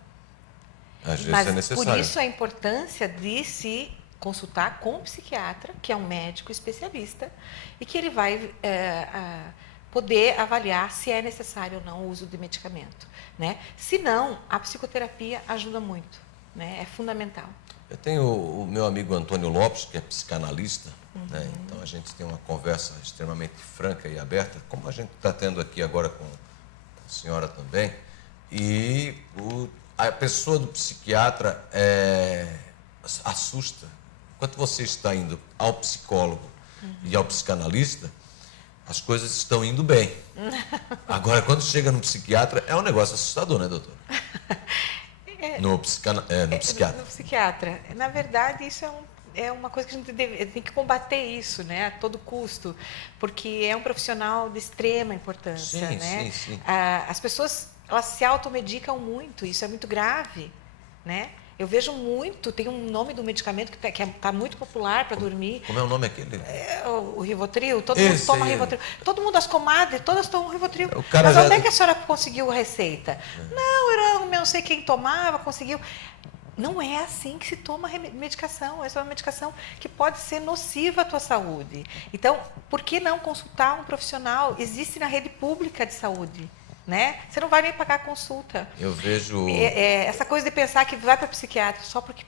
Às vezes Mas é necessário. por isso a importância de se consultar com um psiquiatra, que é um médico especialista, e que ele vai poder avaliar se é necessário ou não o uso de medicamento, né? Se não, a psicoterapia ajuda muito, né? É fundamental. Eu tenho o meu amigo Antônio Lopes, que é psicanalista, né? Então a gente tem uma conversa extremamente franca e aberta, como a gente está tendo aqui agora com a senhora também. E a pessoa do psiquiatra assusta. Enquanto você está indo ao psicólogo e ao psicanalista, as coisas estão indo bem. Agora, quando chega no psiquiatra, é um negócio assustador, né, doutor? No psiquiatra. No psiquiatra. Na verdade, isso é uma coisa que a gente tem que combater isso, né, a todo custo, porque é um profissional de extrema importância, Sim, né? sim. As pessoas, elas se automedicam muito, isso é muito grave, né? Eu vejo muito, tem um nome do medicamento que está muito popular para dormir. Como é o nome aquele? O Rivotril, todo mundo toma Rivotril. Todo mundo, as comadres, todas tomam Rivotril. Mas onde é que a senhora conseguiu receita? Não, eu não sei quem tomava, conseguiu. Não é assim que se toma medicação. Essa é uma medicação que pode ser nociva à tua saúde. Então, por que não consultar um profissional? Existe na rede pública de saúde. Né? Você não vai nem pagar a consulta. Eu vejo... essa coisa de pensar que vai para o psiquiatra só porque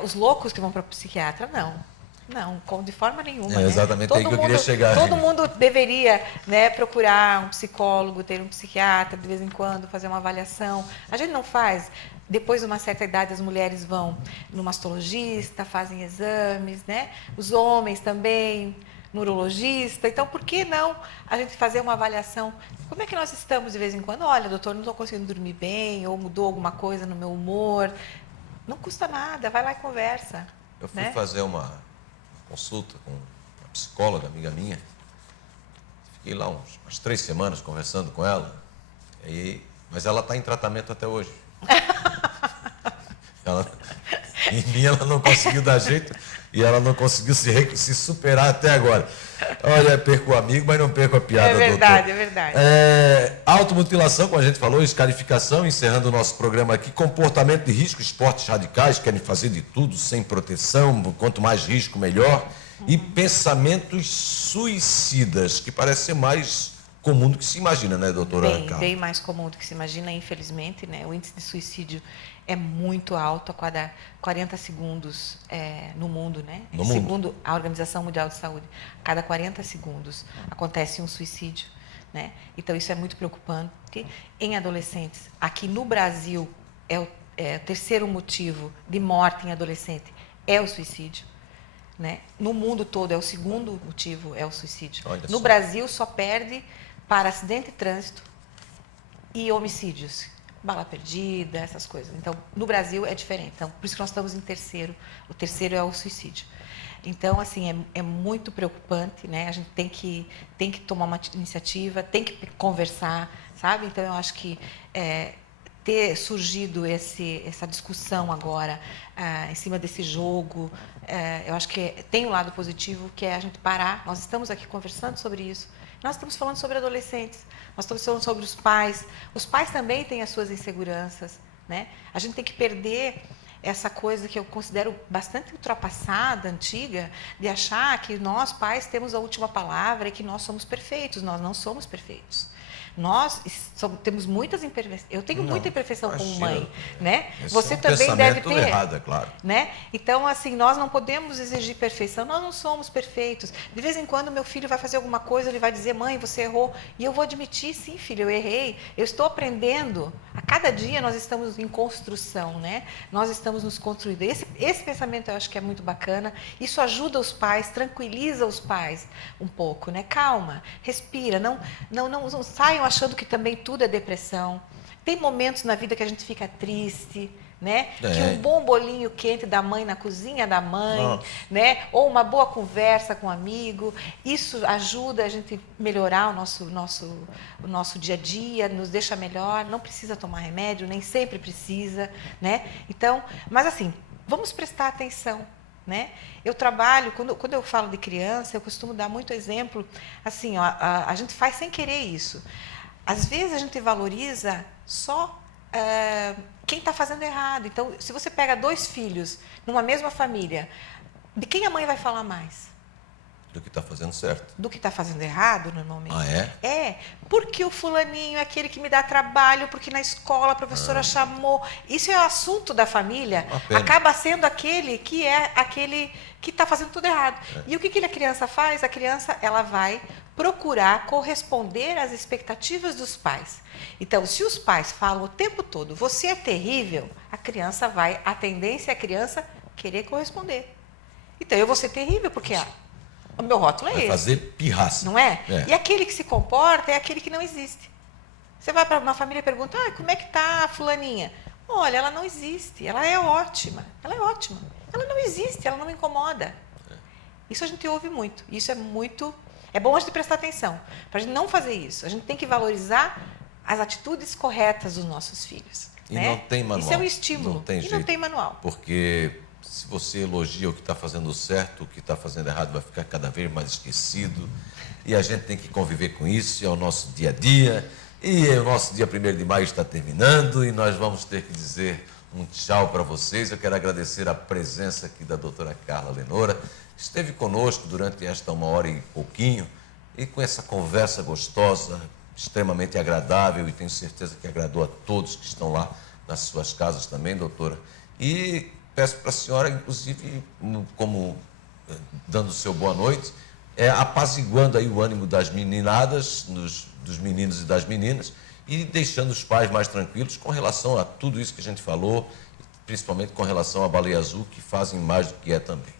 os loucos que vão para o psiquiatra, não, de forma nenhuma. Exatamente aí que eu queria chegar. Todo mundo deveria, né, procurar um psicólogo, ter um psiquiatra de vez em quando, fazer uma avaliação. A gente não faz. Depois de uma certa idade, as mulheres vão no mastologista, fazem exames, né? Os homens também, neurologista. Então, por que não a gente fazer uma avaliação? Como é que nós estamos de vez em quando? Olha, doutor, não estou conseguindo dormir bem, ou mudou alguma coisa no meu humor. Não custa nada, vai lá e conversa. Eu fui fazer uma consulta com uma psicóloga, amiga minha. Fiquei lá umas 3 semanas conversando com ela. Mas ela está em tratamento até hoje. Em mim ela não conseguiu dar jeito e ela não conseguiu se superar até agora. Olha, perco o amigo, mas não perco a piada, doutor. É verdade. Automutilação, como a gente falou, escarificação, encerrando o nosso programa aqui, comportamento de risco, esportes radicais, querem fazer de tudo sem proteção, quanto mais risco, melhor. E pensamentos suicidas, que parece ser mais comum do que se imagina, né, doutora Carla? Bem mais comum do que se imagina, infelizmente, né? O índice de suicídio é muito alto a cada 40 segundos no mundo, né? Segundo a Organização Mundial de Saúde, a cada 40 segundos acontece um suicídio, né? Então, isso é muito preocupante em adolescentes. Aqui no Brasil, o terceiro motivo de morte em adolescente é o suicídio, né? No mundo todo, é o segundo motivo, é o suicídio. No Brasil, só perde para acidente de trânsito e homicídios. Bala perdida, essas coisas. Então, no Brasil é diferente. Então, por isso que nós estamos em terceiro. O terceiro é o suicídio. Então, assim, é muito preocupante, né? A gente tem que tomar uma iniciativa, tem que conversar, sabe? Então, eu acho que ter surgido essa discussão agora em cima desse jogo, eu acho que tem um lado positivo, que é a gente parar. Nós estamos aqui conversando sobre isso. Nós estamos falando sobre adolescentes, nós estamos falando sobre os pais. Os pais também têm as suas inseguranças, né? A gente tem que perder essa coisa que eu considero bastante ultrapassada, antiga, de achar que nós, pais, temos a última palavra e que nós somos perfeitos. Nós não somos perfeitos. Nós temos muitas imperfeições. Eu tenho muita imperfeição como mãe, né? Você também deve ter. Errado, é claro. Né? Então, assim, nós não podemos exigir perfeição. Nós não somos perfeitos. De vez em quando, meu filho vai fazer alguma coisa, ele vai dizer, mãe, você errou. E eu vou admitir, sim, filho, eu errei. Eu estou aprendendo. A cada dia nós estamos em construção, né? Nós estamos nos construindo. Esse Esse pensamento eu acho que é muito bacana. Isso ajuda os pais, tranquiliza os pais um pouco, né? Calma, respira, não saiam achando que também tudo é depressão. Tem momentos na vida que a gente fica triste, né? Que um bom bolinho quente da mãe na cozinha da mãe, né? Ou uma boa conversa com um amigo, isso ajuda a gente melhorar o nosso dia a dia, nos deixa melhor, não precisa tomar remédio, nem sempre precisa, né? Então, mas assim, vamos prestar atenção, né? Eu trabalho, quando eu falo de criança, eu costumo dar muito exemplo, assim, ó, a gente faz sem querer isso. Às vezes a gente valoriza só quem está fazendo errado. Então, se você pega 2 filhos numa mesma família, de quem a mãe vai falar mais? Do que está fazendo certo. Do que está fazendo errado, normalmente. Ah, é? É, porque o fulaninho é aquele que me dá trabalho, porque na escola a professora chamou. Isso é o assunto da família. Acaba sendo aquele que está fazendo tudo errado. E o que a criança faz? A criança ela vai procurar corresponder às expectativas dos pais. Então, se os pais falam o tempo todo, você é terrível, a tendência é a criança querer corresponder. Então, eu vou ser terrível porque o meu rótulo é esse. Vai fazer pirraça. Não é? E aquele que se comporta é aquele que não existe. Você vai para uma família e pergunta, como é que está a fulaninha? Olha, ela não existe, ela é ótima. Ela é ótima. Ela não existe, ela não me incomoda. Isso a gente ouve muito. Isso é muito... É bom a gente prestar atenção, para a gente não fazer isso. A gente tem que valorizar as atitudes corretas dos nossos filhos. E né? não tem manual. Isso é um estímulo. Não tem jeito. Não tem manual. Porque se você elogia o que está fazendo certo, o que está fazendo errado vai ficar cada vez mais esquecido. E a gente tem que conviver com isso, é o nosso dia a dia. E o nosso dia 1º de maio está terminando e nós vamos ter que dizer um tchau para vocês. Eu quero agradecer a presença aqui da doutora Carla Lenora. Esteve conosco durante esta 1h e pouquinho e com essa conversa gostosa, extremamente agradável, e tenho certeza que agradou a todos que estão lá nas suas casas também, doutora. E peço para a senhora, inclusive, como dando o seu boa noite, apaziguando aí o ânimo das meninadas, dos meninos e das meninas, e deixando os pais mais tranquilos com relação a tudo isso que a gente falou, principalmente com relação à Baleia Azul, que fazem mais do que é também.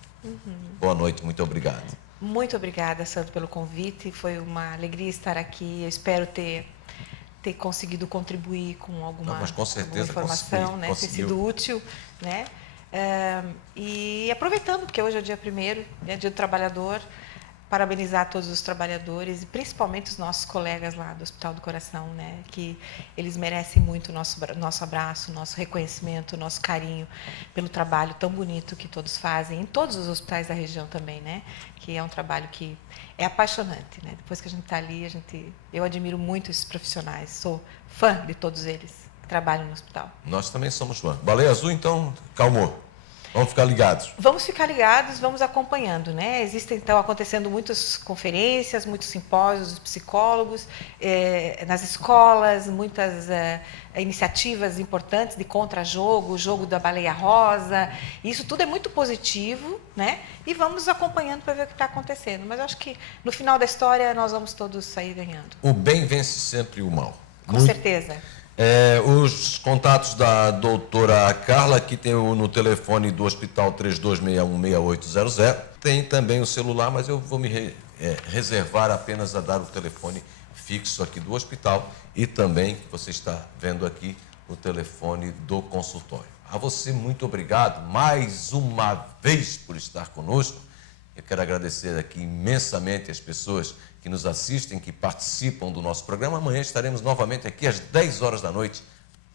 Boa noite, muito obrigado. Muito obrigada, Santo, pelo convite. Foi uma alegria estar aqui. Eu espero ter conseguido contribuir com alguma informação, né? Ter sido útil, né? E aproveitando, porque hoje é o dia 1º, é dia do trabalhador, parabenizar todos os trabalhadores e principalmente os nossos colegas lá do Hospital do Coração, né? Que eles merecem muito o nosso abraço, nosso reconhecimento, nosso carinho pelo trabalho tão bonito que todos fazem, em todos os hospitais da região também, né? Que é um trabalho que é apaixonante, né? Depois que a gente está ali, eu admiro muito esses profissionais, sou fã de todos eles que trabalham no hospital. Nós também somos fã. Baleia Azul, então, calmou. Vamos ficar ligados. Vamos ficar ligados, vamos acompanhando, né? Existem, então, acontecendo muitas conferências, muitos simpósios dos psicólogos, nas escolas, muitas iniciativas importantes de contra-jogo, o jogo da baleia rosa. Isso tudo é muito positivo, né? E vamos acompanhando para ver o que está acontecendo. Mas eu acho que, no final da história, nós vamos todos sair ganhando. O bem vence sempre o mal. Com certeza. Os contatos da doutora Carla, que tem no telefone do hospital 3261-6800. Tem também o celular, mas eu vou me reservar apenas a dar o telefone fixo aqui do hospital e também, que você está vendo aqui, o telefone do consultório. A você, muito obrigado mais uma vez por estar conosco. Eu quero agradecer aqui imensamente as pessoas que nos assistem, que participam do nosso programa. Amanhã estaremos novamente aqui às 10 horas da noite,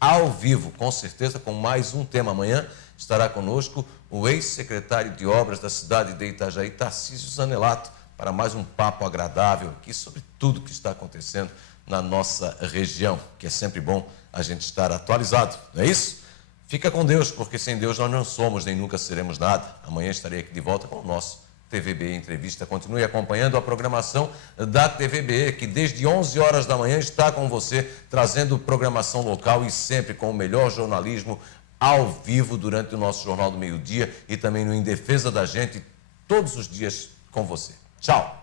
ao vivo, com certeza, com mais um tema. Amanhã estará conosco o ex-secretário de Obras da cidade de Itajaí, Tarcísio Zanelato, para mais um papo agradável aqui sobre tudo que está acontecendo na nossa região, que é sempre bom a gente estar atualizado, não é isso? Fica com Deus, porque sem Deus nós não somos nem nunca seremos nada. Amanhã estarei aqui de volta com o nosso TVBE Entrevista. Continue acompanhando a programação da TVBE, que desde 11 horas da manhã está com você, trazendo programação local e sempre com o melhor jornalismo ao vivo durante o nosso Jornal do Meio-Dia e também no Em Defesa da Gente, todos os dias com você. Tchau!